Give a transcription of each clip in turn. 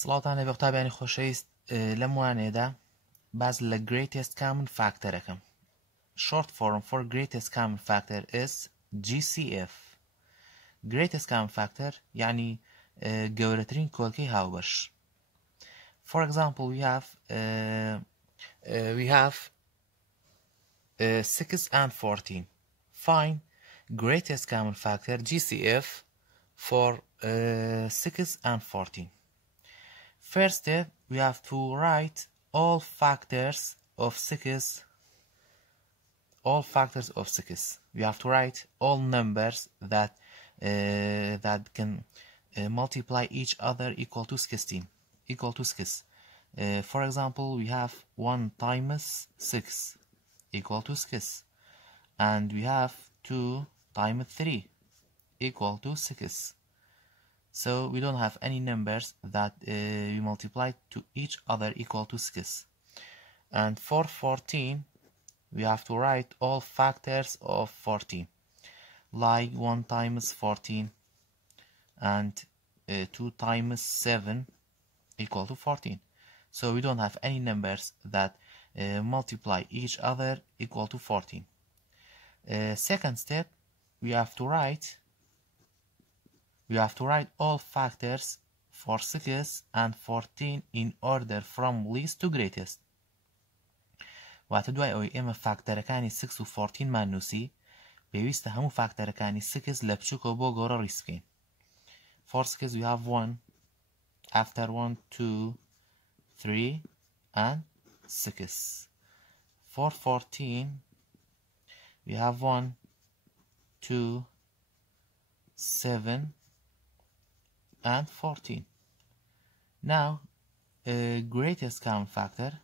سڵاتان لەبێ قوتابیانی خۆشەویست لەم وانەیەدا باز لە greatest common factor ئەەکەم. Short form for greatest common factor is GCF. Greatest common factor يعني گەورەترین کۆڵکەی هاوبەش. For example, we have 6 and 14. Find greatest common factor GCF for 6 and 14. First step, we have to write all factors of 6. We have to write all numbers that can multiply each other equal to 16. For example, we have 1 times 6 equal to 6, and we have 2 times 3 equal to 6. So we don't have any numbers that we multiply to each other equal to 6. And for 14, we have to write all factors of 14, like 1 times 14 and 2 times 7 equal to 14. So we don't have any numbers that multiply each other equal to 14. Second step, we have to write all factors for 6 and 14 in order from least to greatest. واتە دوای ئەوەی ئێمە فاکتەرەکانی 6 و 14 مان نووسی، پێویستە هەموو فاکتەرەکانی 6 لە بچووکەوە بۆ گەورە ڕیس بکەین. For 6 we have 1, after 1, 2, 3 and 6. For 14 we have 1, 2, 7 and 14. Now greatest common factor,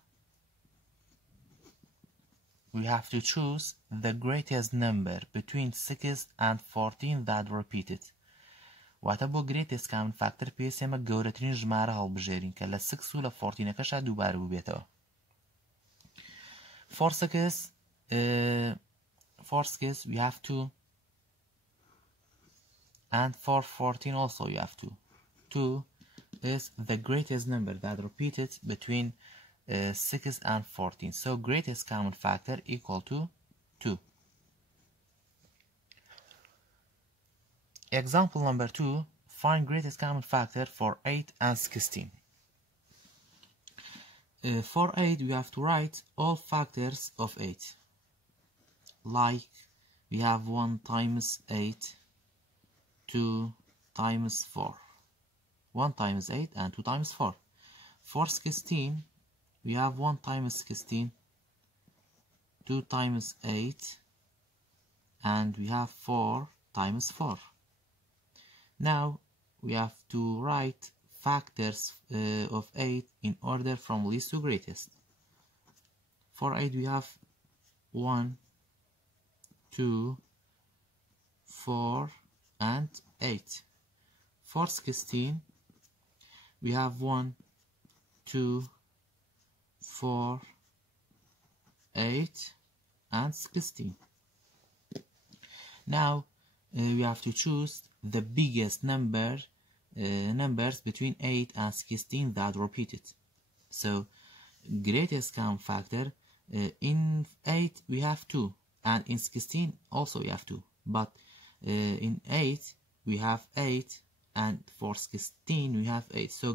we have to choose the greatest number between 6 and 14 that repeated. واتە بۆ greatest common factor پێویست ئێمە گەورەترین ژمارە هەڵبژێرین کە لە 6 و لە 14 کەشا دووبارە ببێتەوە. For 6 we have 2, and for 14 also you have 2. 2 is the greatest number that repeated between 6 and 14. So greatest common factor equal to 2. Example number 2, find greatest common factor for 8 and 16. For 8 we have to write all factors of 8. Like we have 1 times 8, 2 times 4. 1 times 8 and 2 times 4. For 16, we have 1 times 16, 2 times 8, and we have 4 times 4. Now we have to write factors of 8 in order from least to greatest. For 8 we have 1, 2, 4 and 8. For 16 we have 1, 2, 4, 8 and 16. Now we have to choose the biggest numbers between 8 and 16 that repeated. So greatest common factor, in 8 we have 2, and in 16 also we have 2, but in 8 we have 8, and for 16 we have 8. So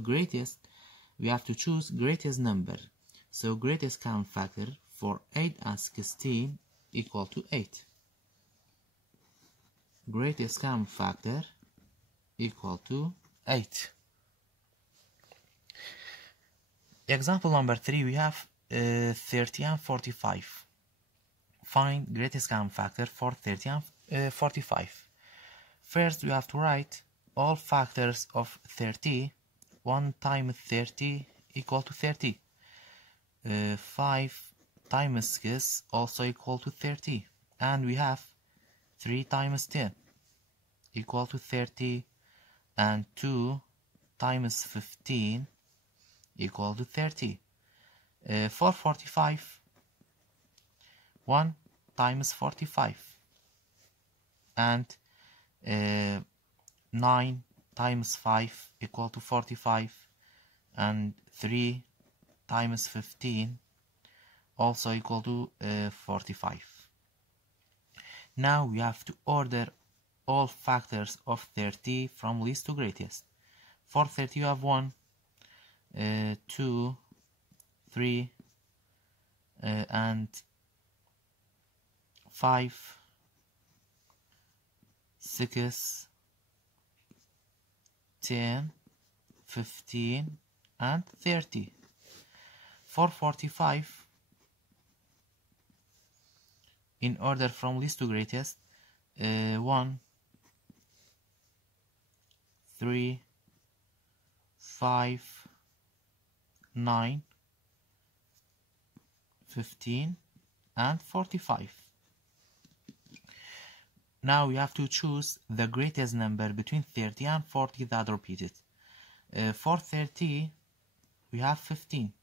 we have to choose greatest number. So greatest common factor for 8 and 16 equal to 8. Greatest common factor equal to 8. Example number 3, we have 30 and 45. Find greatest common factor for 30 and 45. First we have to write all factors of 30. 1 times 30 equal to 30. 5 times 6 also equal to 30. And we have 3 times 10 equal to 30. And 2 times 15 equal to 30. For 45, 1 times 45. And 9 times 5 equal to 45, and 3 times 15 also equal to 45. Now we have to order all factors of 30 from least to greatest. For 30 you have 1, 2, 3, and 5, 6, 10, 15, and 30. For 45, in order from least to greatest, 1, 3, 5, 9, 15, and 45. Now we have to choose the greatest number between 30 and 40 that repeated. For 30 we have 15,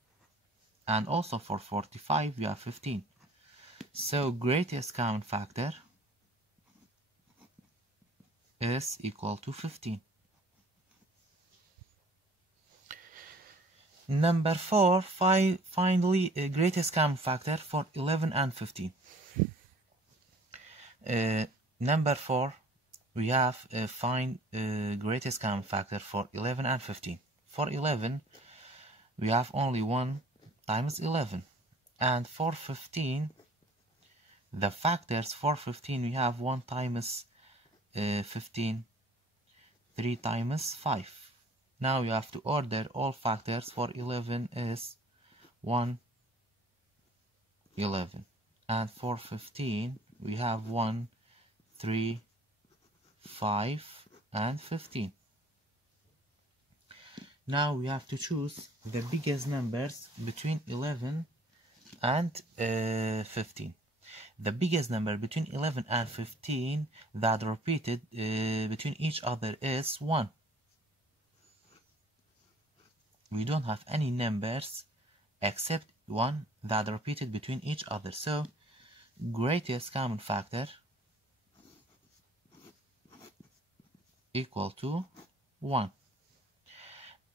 and also for 45 we have 15. So greatest common factor is equal to 15. Number 4, finally, greatest common factor for 11 and 15. Number 4, we have find greatest common factor for 11 and 15. For 11, we have only 1 times 11. And for 15, the factors for 15, we have 1 times 15, 3 times 5. Now you have to order all factors. For 11 is 1, 11. And for 15, we have 1, 3, 5, and 15. Now we have to choose the biggest numbers between 11 and 15. The biggest number between 11 and 15 that repeated between each other is 1. We don't have any numbers except 1 that repeated between each other. So greatest common factor equal to 1.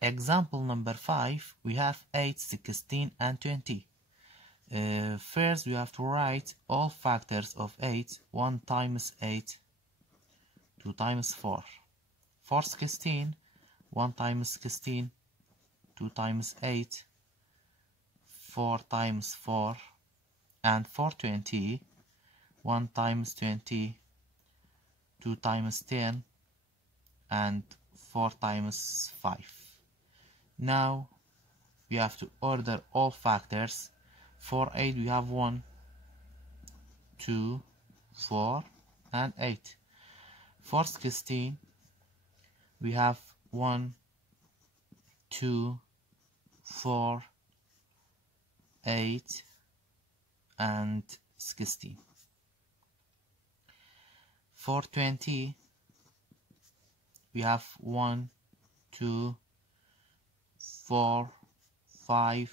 Example number 5, we have 8, 16, and 20. First we have to write all factors of 8. 1 times 8, 2 times 4. For 16, 1 times 16, 2 times 8, 4 times 4. And for 20, 1 times 20, 2 times 10, and 4 times 5. Now we have to order all factors. For 8 we have 1, 2, 4, and 8. For 16 we have 1, 2, 4, 8, and 16. For 20 we have 1, 2, 4, 5,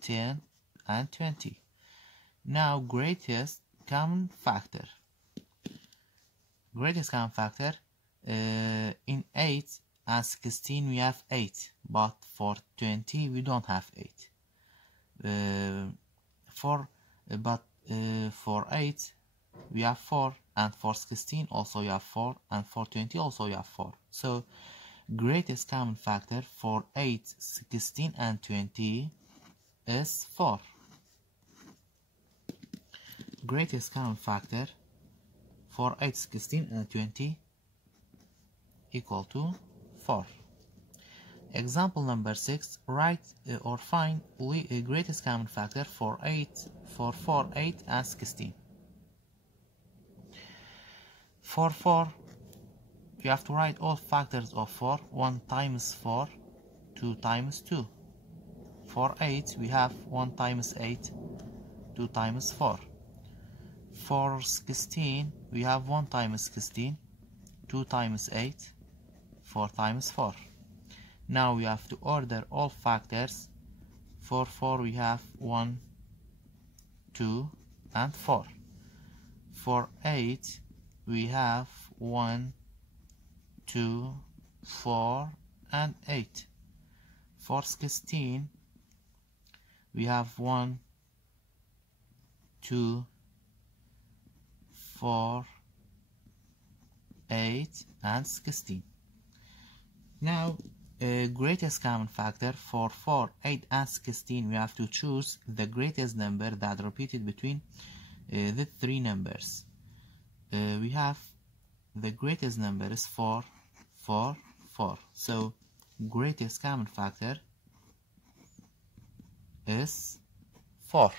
10, and 20. Now greatest common factor. Greatest common factor in 8 and 16 we have 8, but for 20 we don't have 8. For 8 we have 4, and for 16 also you have 4, and for 20 also you have 4. So greatest common factor for 8, 16, and 20 is 4. Greatest common factor for 8, 16, and 20 equal to 4. Example number 6, write or find greatest common factor for 4, 8, and 16. For 4, you have to write all factors of 4. 1 times 4, 2 times 2. For 8, we have 1 times 8, 2 times 4. For 16, we have 1 times 16, 2 times 8, 4 times 4. Now we have to order all factors. For 4, we have 1, 2, and 4. For 8, we have 1, 2, 4, and 8. for 16 we have 1, 2, 4, 8 and 16. Now greatest common factor for 4, 8 and 16 we have to choose the greatest number that repeated between the three numbers. We have the greatest number is 4, 4, 4. So greatest common factor is 4.